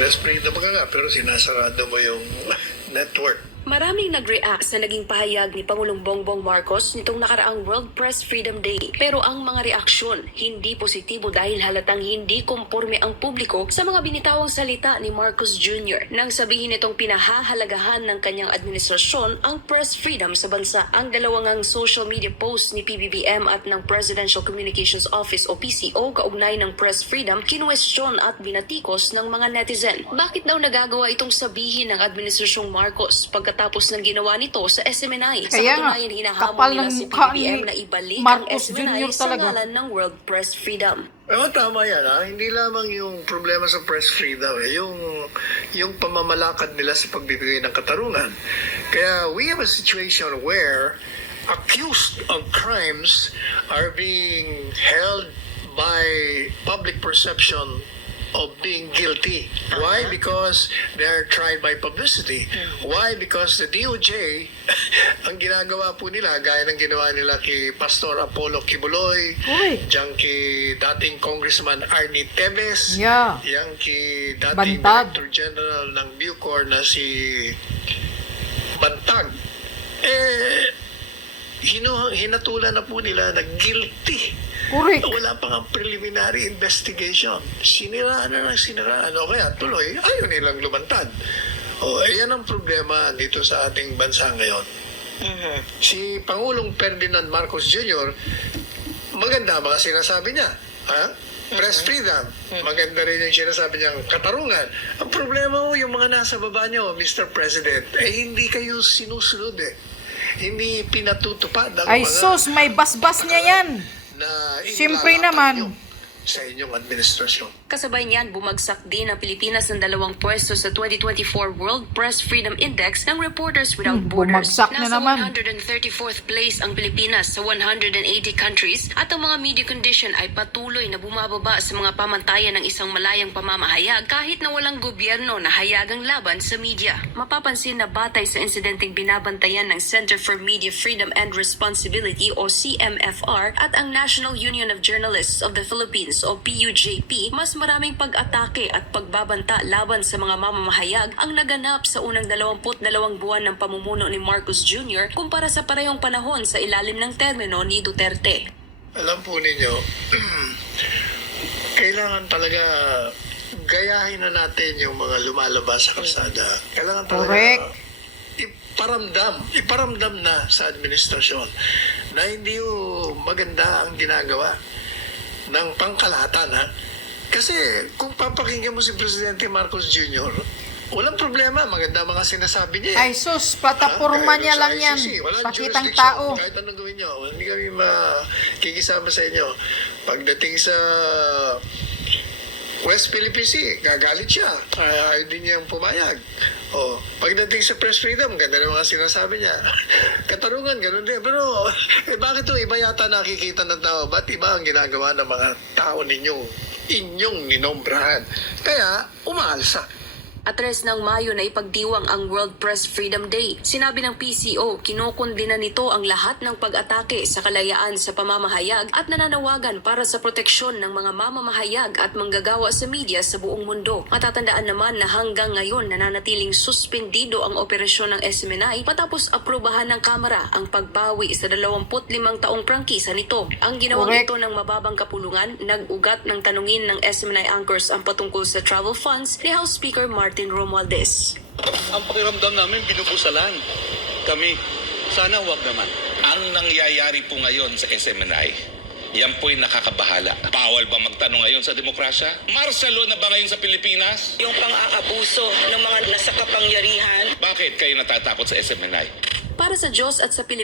Press freedom ka nga, pero sinasarado mo yung network. Maraming nag-react sa naging pahayag ni Pangulong Bongbong Marcos nitong nakaraang World Press Freedom Day. Pero ang mga reaksyon hindi positibo dahil halatang hindi komporme ang publiko sa mga binitawang salita ni Marcos Jr. nang sabihin nitong pinahahalagahan ng kanyang administrasyon ang press freedom sa bansa. Ang dalawang social media post ni PBBM at ng Presidential Communications Office o PCO kaugnay ng press freedom kinwestiyon at binatikos ng mga netizen. Bakit daw nagagawa itong sabihin ng administrasyong Marcos pagkatapos ng ginawa nito sa SMNI? Kaya Sa nga, katunayan, hinahamon kapal nila ng si mukha PBBM ni na ibalik Marcos ang SMNI Jr. sa talaga. ngalan ng World Press Freedom. Tama yan ha. Hindi lamang yung problema sa press freedom yung pamamalakad nila sa pagbibigay ng katarungan. Kaya we have a situation where accused of crimes are being held by public perception of being guilty. Why? Because they're tried by publicity. Why? Because the DOJ, ang ginagawa po nila, gaya ng ginawa nila kay Pastor Apollo Kibuloy, diyan kay dating Congressman Arnie Tevez, yan kay dating Bantag. Director General ng Bucor na si Bantag. Hinatulan na po nila na guilty. Correct. Wala pang ang preliminary investigation. Siniraan na ng siniraan. O kaya tuloy, ayaw nilang lumantad. Ayan ang problema dito sa ating bansa ngayon. Si Pangulong Ferdinand Marcos Jr., maganda mga sinasabi niya. Press freedom. Maganda rin yung sinasabi niyang katarungan. Ang problema mo, yung mga nasa baba niyo, Mr. President, hindi kayo sinusunod Hindi pinatutupad ang Ay mga sus, may basbas niya yan. na Siyempre inilalakad naman. niyo sa inyong administrasyon. Kasabay niyan, bumagsak din ang Pilipinas ng 2 pwesto sa 2024 World Press Freedom Index ng Reporters Without Borders. Bumagsak na Nasa naman. 134th place ang Pilipinas sa 180 countries at ang mga media condition ay patuloy na bumababa sa mga pamantayan ng isang malayang pamamahayag kahit na walang gobyerno na hayagang laban sa media. Mapapansin na batay sa insidenteng binabantayan ng Center for Media Freedom and Responsibility o CMFR at ang National Union of Journalists of the Philippines o PUJP, mas maraming pag-atake at pagbabanta laban sa mga mamamahayag ang naganap sa unang 22 buwan ng pamumuno ni Marcos Jr. kumpara sa parehong panahon sa ilalim ng termino ni Duterte. Alam po ninyo, kailangan talaga gayahin na natin yung mga lumalabas sa kalsada. Kailangan talaga Correct. iparamdam na sa administrasyon na hindi maganda ang ginagawa ng pangkalahatan Kasi kung papakinggan mo si Presidente Marcos Jr., walang problema, maganda mga sinasabi niya. Ay sus, plataporma niya lang yan. Pakitang tao. Kahit anong gawin niyo, hindi kami makikisama sa inyo. Pagdating sa West Philippine Sea, gagalit siya. Ayaw din niyang pumayag. Pagdating sa press freedom, ganda na mga sinasabi niya. Katarungan, ganun din. Pero bakit iba yata nakikita ng tao? Ba't iba ang ginagawa ng mga tao inyong ninombrahan? Kaya, umaalsa. At 3 ng Mayo na ipagdiwang ang World Press Freedom Day. Sinabi ng PCO, kinukundina nito ang lahat ng pag-atake sa kalayaan sa pamamahayag at nananawagan para sa proteksyon ng mga mamamahayag at manggagawa sa media sa buong mundo. Matatandaan naman na hanggang ngayon nananatiling suspendido ang operasyon ng SMNI matapos aprubahan ng Kamara ang pagbawi sa 25 taong prangkisa nito. Ang ginawa ito ng mababang kapulungan, nag-ugat ng tanungin ng SMNI anchors ang patungkol sa travel funds ni House Speaker Martin Romualdez. Ang pakiramdam namin, binubusalan kami. Sana huwag naman. Ang nangyayari po ngayon sa SMNI, yan po'y nakakabahala. Bawal ba magtanong ngayon sa demokrasya? Martial law na ba ngayon sa Pilipinas? Yung pang-aabuso ng mga nasa kapangyarihan. Bakit kayo natatakot sa SMNI? Para sa Diyos at sa Pilipinas,